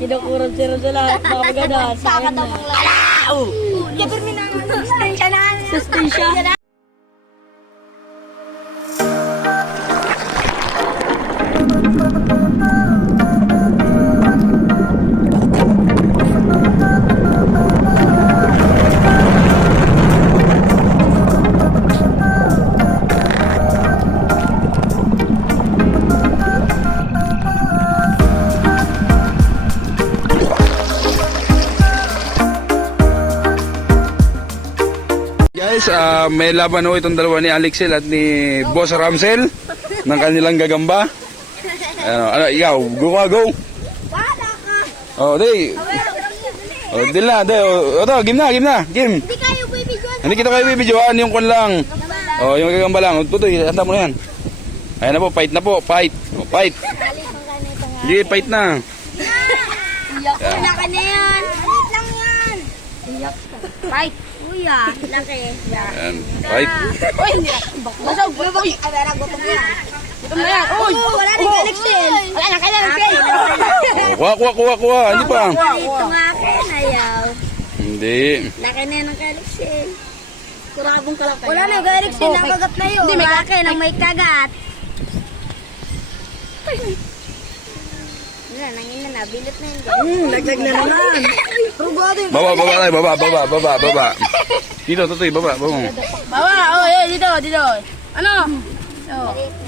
Kinukurap si Ron sa lahat. Mga maganda. Sa akin na. Sustansya. Guys, may laban ho itong dalawa ni Alexel at ni Boss Ramsel ng kanilang gagamba. Ano, ikaw, go ka, go. Oh, di. Oh, di na, di. Oh, to, game na. Game. Hindi kayo bibidyoan. Hindi kita kayo bibidyoan, yung kon lang. Oh, yung gagamba lang. Tutoy, handa mo na yan. Ayan na po, fight na po, fight. Oh, fight. Sige, fight na. Wala ka na yan. Wait lang yan. Fight. Uy laki. Ayan, fight. Uy, hindi. Basog. Uy, abera, gutom na yan. Gutom na yan. Uy, wala na yung Alexel. Wala na kayo ng Alexel. Oh, kuha. Hindi pa. Dito nga akin, ayaw. Hindi. Laki na yan ng Alexel. Kurabong kalaki. Wala na yung Alexel, nakagat na yun. Hindi, may kakin ang may kagat. Wala, nangin na, bilot na yun. Laglag na naman. Baba. Dito, tutoy, baba. Baba, dito. Ano?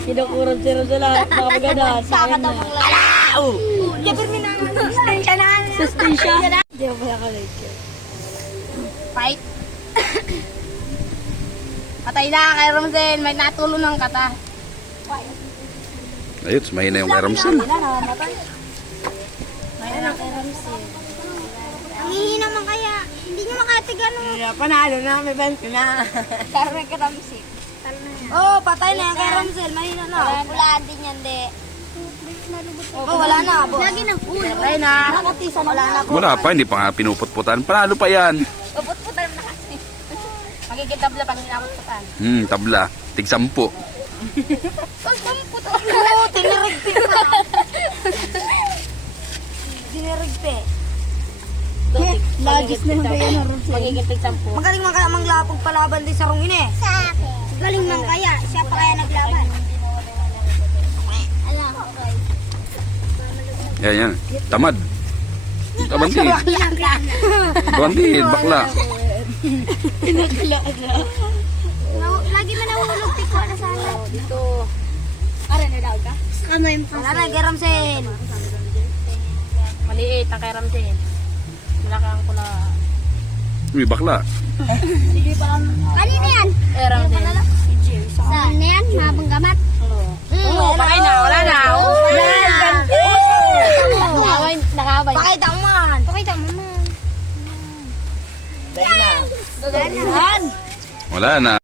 Kinukurap si Ron sa lahat. Mga maganda. Sa akin na. Sustansya. Hindi ako nakalit. Fight. Patay na kay Ramsel. May natulong ng kata. Ayun, mahina yung kay Ramsel. Ang hihi naman kaya. Hindi nyo makatigan mo. Panalo na. May 20 na. Pero may karamsik. Oh, patay na yan kay Ramsel. Mahina na. Wala din yan, de. Oh, wala na. Lagi ng ulo. Patay na. Wala na. Wala pa, hindi pa nga pinuputputan. Panalo pa yan. Puput-putan na kasi. Magkikitabla pag ninapot-putan. Tabla. Tig-10. Oo, tinirigpi pa. Tinirigpi. Lagis na lang kaya na Ramsel. Magkikitig 10. Magaling man kaya manglapog palaban din sa rungin eh. Sa akin. Galing man kaya. Siya pa kaya naglaban. Alam. Yan. Tamad. Tabantid. Tabantid, bakla. Lagi man nahulog tiko na sana. Dito. Are na daw ka? Wala na, kay Ramsel. Maliit ang kay Ramsel. Malaki ang kula. Uy, bakla. Kanina yan? Eh, Ramsel. Saan na yan? Mabang gamat? Oo, patay na. Wala na. Nakabay. Pakita mo man. Pakita mo man. Dahil na. Wala na.